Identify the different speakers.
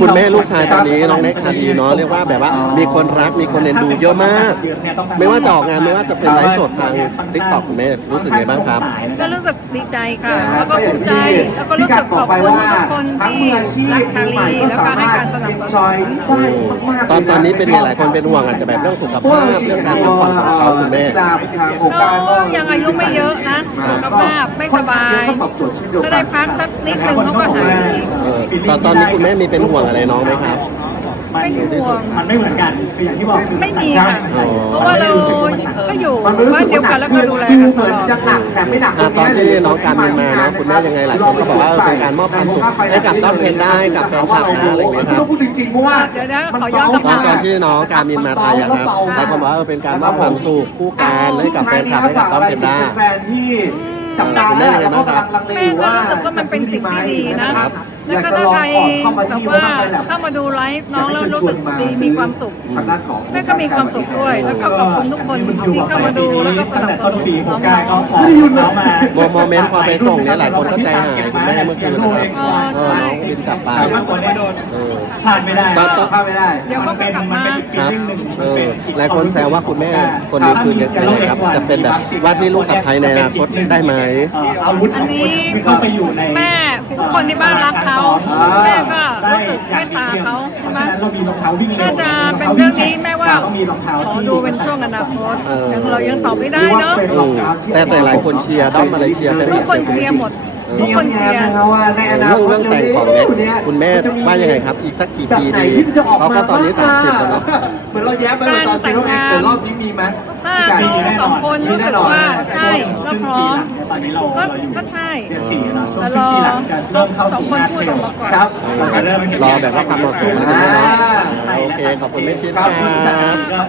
Speaker 1: คุณแม่ลูกชายตอนนี้น้องเน็กคาดีเนาะเรียกว่าแบบว่ามีคนรักมีคนเอ็นดูเยอะมาก ไม่ว่าจะออกงานไม่ว่าจะเป็นไลฟ์สดทางทิกตอกคุณแม่รู้สึกไงบ้างครับ
Speaker 2: ก็รู้สึกดีใจค่ะแล้วก็ภูมิใจ แล้วก็รู้สึกขอบคุณทุกคนที่รักคาลีแล้วก็ให้การสนับสนุน
Speaker 1: ตอนตอนนี้เป็นยไงหลายคนเป็นห่วงอาจจะแบบเรื่องสุขภาพเรื่องการพักผ่อนของเขาคุณแม่
Speaker 2: ก็ยังอายุไม่เยอะนะสุขภาพไม่สบายก็ได้พักสักนิดนึง
Speaker 1: ตอนตอนนี้คุณแม่มีเป็นห่วงอะไรน้องไหมครับ
Speaker 2: ไม่ห่วง
Speaker 3: มันไม่เหมือนกันอย่างที่บอก
Speaker 2: ไม่มีค่ะเพราะว่าเราก็อยู่บ้านเดียวกันแล้วก็ดูแลกันตลอดจะหนักแต่
Speaker 1: ไม่หนักตอนที่น้องการเียมาเนาะคุณแม่ยังไงหลายคนก็บอกว่าเป็นการมอบความสุขให้กับต้องเพนได้กับแฟนคลับนะอะไรอย่างเงี้ยครับตอนที่น้องการเรียนมาไทยนะหลายคนบอกว่าเป็นการมอบความสุขคู่กันให้กับแฟนคลับให้กับต้องเพนได้จับตาแล้วแล้วก็กำลังล
Speaker 2: ังเลอยว่ามันเป็นสิ่งที่ดีนะแล้วก็ถ้าใครแต่ว่าเข้ามาดูไลฟ์น้องแล้วรู้สึกดี มีความสุขแม่ก็มีความสุขด้วย แล้วก็ขอบคุณทุกคนที่เข้ามาดูแล้วก็สนับสนุนน้อง
Speaker 1: ไม่โมเมนต์ความเป็นส่งเนี่ยหลายคนก็ใจหายคุณแม่เมื่อคืนนะครับน้องบินกลับไป
Speaker 3: ผ่านไม่ได้
Speaker 2: เดี๋ยวก็ไปกลับมา
Speaker 1: หลายคนแซวว่าคุณแม่คนนี้คือจะเป็นครับ จะเป็นแบบวาดที่ลูกสับไทยในอนาคตได้ไหม
Speaker 2: อันนี้แม่ คนที่บ้านรักเขา แม่ก็รู้สึกเมตตาเขาใช่ไหมน่าจะเป็นเรื่องนี้แม่ว่าขอดูเป็นช่วงอนาคตยังเรายังตอบไม่ได้เนาะ
Speaker 1: แต่แต่หลายคนเชียร์ด้อมอะไรเชียร์
Speaker 2: ทุกคนเชียร์หมดคนเชียร์เรื่
Speaker 1: องเรื่องแต่งของแม่คุณแม่ว่ายังไงครับ อีกสักกี่ปีดีเขากาตอนนี้สามสิบแล้วเนาะ
Speaker 3: เหมือนเราแย้มไปนตอนแต่งงา
Speaker 2: นรอบนี้มีไหมไม่ีแน่นอนสองคนรู้สึกว่า ใช่เราพร้อม ก็ก็ใช่แต่รอสองคนพูดตรงมาก่อนครับ
Speaker 1: รอแบบว่าความเหมาะสมนะโอเค ขอบคุณแม่ชิดครับ